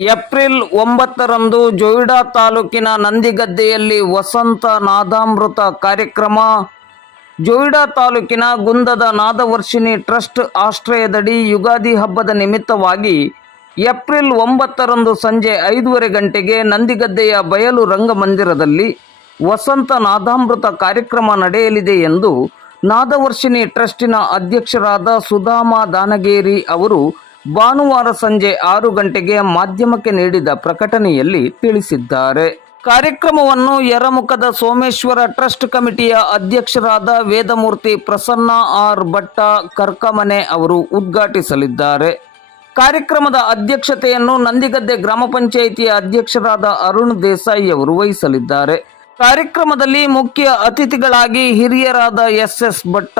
April 9ರಂದು Joida ತಾಲೂಕಿನ ನಂದಿಗದ್ದೆಯಲ್ಲಿ ವಸಂತ ನಾದಾಮೃತ ಕಾರ್ಯಕ್ರಮ. ಜೊಯ್ಡಾ ತಾಲೂಕಿನ ಗುಂದದ ನಾದವರ್ಷಿಣಿ ಟ್ರಸ್ಟ್ ಆಶ್ರಯದಡಿ ಯುಗಾದಿ ಹಬ್ಬದ ನಿಮಿತ್ತವಾಗಿ ಏಪ್ರಿಲ್ 9ರಂದು ಸಂಜೆ 5:30 ಗಂಟೆಗೆ ನಂದಿಗದ್ದೆಯ ಬಯಲು ರಂಗಮಂದಿರದಲ್ಲಿ ವಸಂತ ನಾದಾಮೃತ ಕಾರ್ಯಕ್ರಮ ನಡೆಯಲಿದೆ ಎಂದು ನಾದವರ್ಷಿಣಿ ಟ್ರಸ್ಟಿನ ಅಧ್ಯಕ್ಷರಾದ ಸುಧಾಮ ದಾನಗೇರಿ ಅವರು ಭಾನುವಾರ ಸಂಜೆ 6 ಗಂಟೆಗೆ ಮಾಧ್ಯಮಕ್ಕೆ ನೀಡಿದ ಪ್ರಕಟಣೆಯಲ್ಲಿ ತಿಳಿಸಿದ್ದಾರೆ. ಕಾರ್ಯಕ್ರಮವನ್ನು ಯರಮುಖದ ಸೋಮೇಶ್ವರ ಟ್ರಸ್ಟ್ ಕಮಿಟಿಯ ಅಧ್ಯಕ್ಷರಾದ ವೇದಮೂರ್ತಿ ಪ್ರಸನ್ನ ಆರ್ ಭಟ್ಟ ಕರ್ಕಮನೆ ಅವರು ಉದ್ಘಾಟಿಸಲಿದ್ದಾರೆ. ಕಾರ್ಯಕ್ರಮದ ಅಧ್ಯಕ್ಷತೆಯನ್ನು ನಂದಿಗದ್ದೆ ಗ್ರಾಮ ಪಂಚಾಯಿತಿಯ ಅಧ್ಯಕ್ಷರಾದ ಅರುಣ್ ದೇಸಾಯಿ ಅವರು ವಹಿಸಲಿದ್ದಾರೆ. ಕಾರ್ಯಕ್ರಮದಲ್ಲಿ ಮುಖ್ಯ ಅತಿಥಿಗಳಾಗಿ ಹಿರಿಯರಾದ ಎಸ್ ಭಟ್ಟ,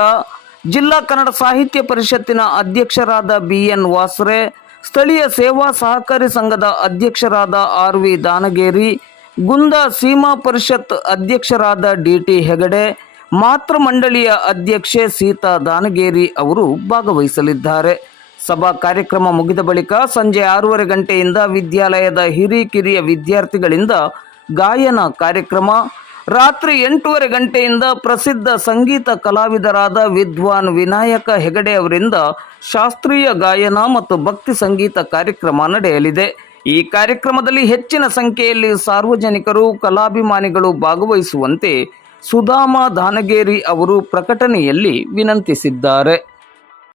ಜಿಲ್ಲಾ ಕನ್ನಡ ಸಾಹಿತ್ಯ ಪರಿಷತ್ತಿನ ಅಧ್ಯಕ್ಷರಾದ BN ವಾಸ್ರೆ, ಸ್ಥಳೀಯ ಸೇವಾ ಸಹಕಾರಿ ಸಂಘದ ಅಧ್ಯಕ್ಷರಾದ RV ದಾನಗೇರಿ, ಗುಂದ ಸೀಮಾ ಪರಿಷತ್ ಅಧ್ಯಕ್ಷರಾದ DT ಹೆಗಡೆ, ಮಾತೃ ಮಂಡಳಿಯ ಅಧ್ಯಕ್ಷೆ ಸೀತಾ ದಾನಗೇರಿ ಅವರು ಭಾಗವಹಿಸಲಿದ್ದಾರೆ. ಸಭಾ ಕಾರ್ಯಕ್ರಮ ಮುಗಿದ ಬಳಿಕ ಸಂಜೆ 6:30 ಗಂಟೆಯಿಂದ ವಿದ್ಯಾಲಯದ ಹಿರಿಕಿರಿಯ ವಿದ್ಯಾರ್ಥಿಗಳಿಂದ ಗಾಯನ ಕಾರ್ಯಕ್ರಮ, ರಾತ್ರಿ 8:30 ಗಂಟೆಯಿಂದ ಪ್ರಸಿದ್ಧ ಸಂಗೀತ ಕಲಾವಿದರಾದ ವಿದ್ವಾನ್ ವಿನಾಯಕ ಹೆಗಡೆ ಅವರಿಂದ ಶಾಸ್ತ್ರೀಯ ಗಾಯನ ಮತ್ತು ಭಕ್ತಿ ಸಂಗೀತ ಕಾರ್ಯಕ್ರಮ ನಡೆಯಲಿದೆ. ಈ ಕಾರ್ಯಕ್ರಮದಲ್ಲಿ ಹೆಚ್ಚಿನ ಸಂಖ್ಯೆಯಲ್ಲಿ ಸಾರ್ವಜನಿಕರು, ಕಲಾಭಿಮಾನಿಗಳು ಭಾಗವಹಿಸುವಂತೆ ಸುಧಾಮ ದಾನಗೇರಿ ಅವರು ಪ್ರಕಟಣೆಯಲ್ಲಿ ವಿನಂತಿಸಿದ್ದಾರೆ.